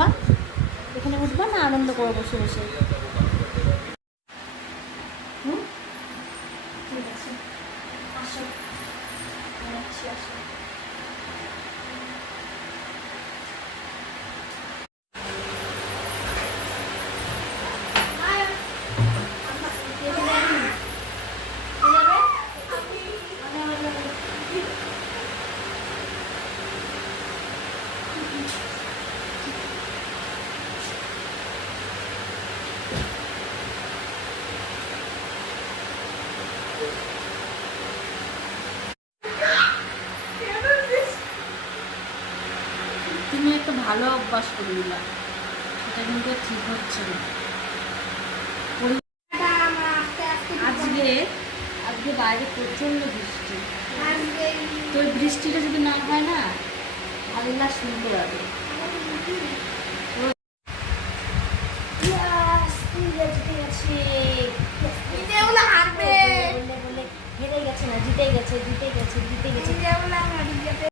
উঠবা? এখানে উঠবা না আনন্দ করো বসে বসে হুম? ঠিক তুমি একটা ভালো অভ্যাস করে নিলা। সেটা কিন্তু ঠিক হচ্ছে না। আজকে আজকে বাইরে প্রচণ্ড বৃষ্টি। তো ওই বৃষ্টিটা যদি না হয় না আল্লাহ সুন্দর হবে। হারবে। বলে বলে হেরে গেছে না জিতে গেছে জিতে গেছে জিতে গেছে।